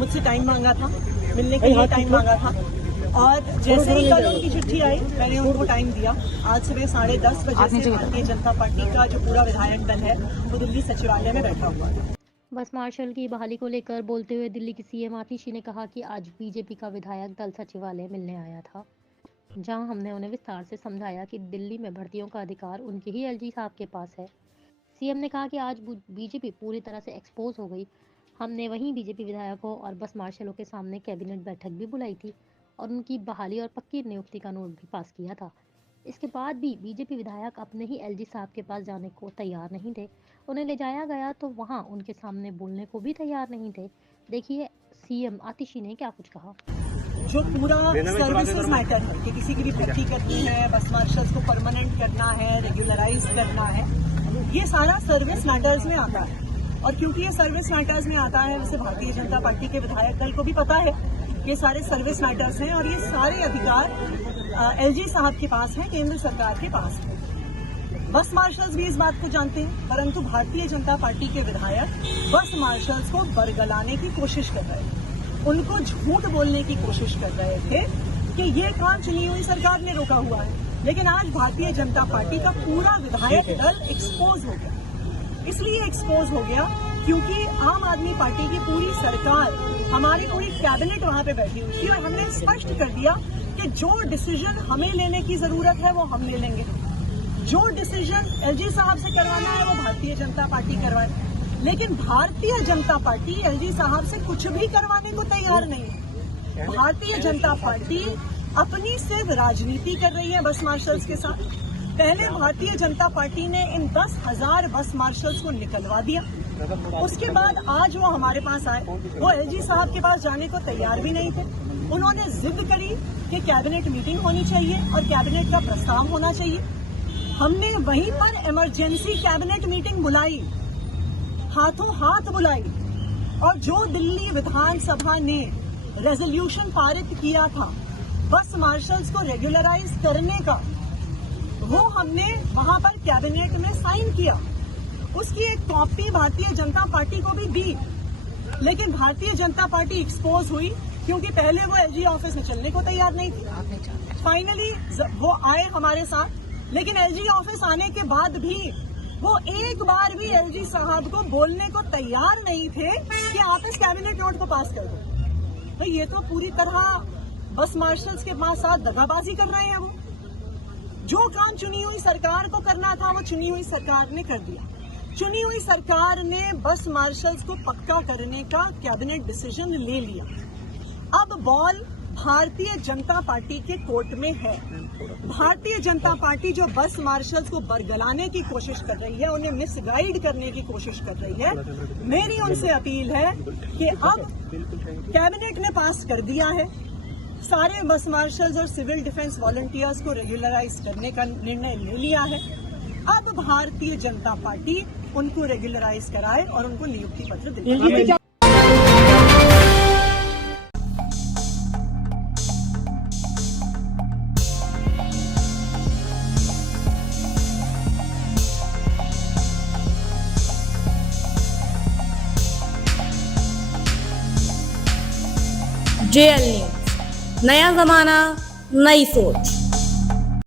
मुझसे टाइम मांगा था, मिलने के लिए टाइम मांगा था, और जैसे ही कल उनकी चिट्ठी आई मैंने उनको टाइम दिया। आज सुबह 10:30 बजे से भारतीय जनता पार्टी का जो पूरा विधायक दल है वो दिल्ली सचिवालय में बैठा हुआ है। बस मार्शल की बहाली को लेकर बोलते हुए दिल्ली की सीएम आतिशी ने कहा कि आज बीजेपी का विधायक दल सचिवालय मिलने आया था, जहां हमने उन्हें विस्तार से समझाया कि दिल्ली में भर्तियों का अधिकार उनके ही एलजी साहब के पास है। सीएम ने कहा कि आज बीजेपी पूरी तरह से एक्सपोज हो गई। हमने वहीं बीजेपी विधायकों और बस मार्शलों के सामने कैबिनेट बैठक भी बुलाई थी और उनकी बहाली और पक्की नियुक्ति का नोट भी पास किया था। इसके बाद भी बीजेपी विधायक अपने ही एलजी साहब के पास जाने को तैयार नहीं थे। उन्हें ले जाया गया तो वहां उनके सामने बोलने को भी तैयार नहीं थे। देखिए सीएम आतिशी ने क्या कुछ कहा। जो पूरा सर्विसेज मैटर है कि किसी की भी भर्ती करनी है, बस मार्शल्स को परमानेंट करना है, रेगुलराइज करना है, ये सारा सर्विस मैटर्स में आता है। और क्योंकि ये सर्विस मैटर्स में आता है, वैसे भारतीय जनता पार्टी के विधायक दल को भी पता है ये सारे सर्विस मैटर्स हैं और ये सारे अधिकार एलजी साहब के पास हैं, केंद्र सरकार के पास है। बस मार्शल्स भी इस बात को जानते हैं, परंतु भारतीय जनता पार्टी के विधायक बस मार्शल्स को बरगलाने की कोशिश कर रहे थे, उनको झूठ बोलने की कोशिश कर रहे थे कि ये काम चुनी हुई सरकार ने रोका हुआ है। लेकिन आज भारतीय जनता पार्टी का पूरा विधायक दल एक्सपोज हो गया। इसलिए एक्सपोज हो गया क्योंकि आम आदमी पार्टी की पूरी सरकार, हमारी पूरी कैबिनेट वहां पे बैठी हुई थी और हमने स्पष्ट कर दिया कि जो डिसीजन हमें लेने की जरूरत है वो हम ले लेंगे, जो डिसीजन एलजी साहब से करवाना है वो भारतीय जनता पार्टी करवाए। लेकिन भारतीय जनता पार्टी एलजी साहब से कुछ भी करवाने को तैयार नहीं है। भारतीय जनता पार्टी अपनी सिर्फ राजनीति कर रही है बस मार्शल्स के साथ। पहले भारतीय जनता पार्टी ने इन 10,000 बस मार्शल्स को निकलवा दिया, उसके बाद आज वो हमारे पास आए, वो एलजी साहब के पास जाने को तैयार भी नहीं थे। उन्होंने जिद करी कि कैबिनेट मीटिंग होनी चाहिए और कैबिनेट का प्रस्ताव होना चाहिए। हमने वहीं पर इमरजेंसी कैबिनेट मीटिंग बुलाई, हाथों हाथ बुलाई, और जो दिल्ली विधानसभा ने रेजोल्यूशन पारित किया था बस मार्शल्स को रेगुलराइज करने का, वो हमने वहां पर कैबिनेट में साइन किया। उसकी एक कॉपी भारतीय जनता पार्टी को भी दी, लेकिन भारतीय जनता पार्टी एक्सपोज हुई क्योंकि पहले वो एलजी ऑफिस में चलने को तैयार नहीं थी। फाइनली वो आए हमारे साथ, लेकिन एलजी ऑफिस आने के बाद भी वो एक बार भी एलजी साहब को बोलने को तैयार नहीं थे कि आप इस कैबिनेट नोट को पास कर दो। तो ये तो पूरी तरह बस मार्शल्स के साथ दगाबाजी कर रहे हैं। वो जो काम चुनी हुई सरकार को करना था वो चुनी हुई सरकार ने कर दिया। चुनी हुई सरकार ने बस मार्शल्स को पक्का करने का कैबिनेट डिसीजन ले लिया। अब बॉल भारतीय जनता पार्टी के कोर्ट में है। भारतीय जनता पार्टी जो बस मार्शल्स को बरगलाने की कोशिश कर रही है, उन्हें मिसगाइड करने की कोशिश कर रही है, मेरी उनसे अपील है कि अब कैबिनेट ने पास कर दिया है, सारे बस मार्शल्स और सिविल डिफेंस वॉलंटियर्स को रेगुलराइज करने का निर्णय ले लिया है। अब भारतीय जनता पार्टी उनको रेगुलराइज कराए और उनको नियुक्ति पत्र दे। JL न्यूज़, नया जमाना, नई सोच।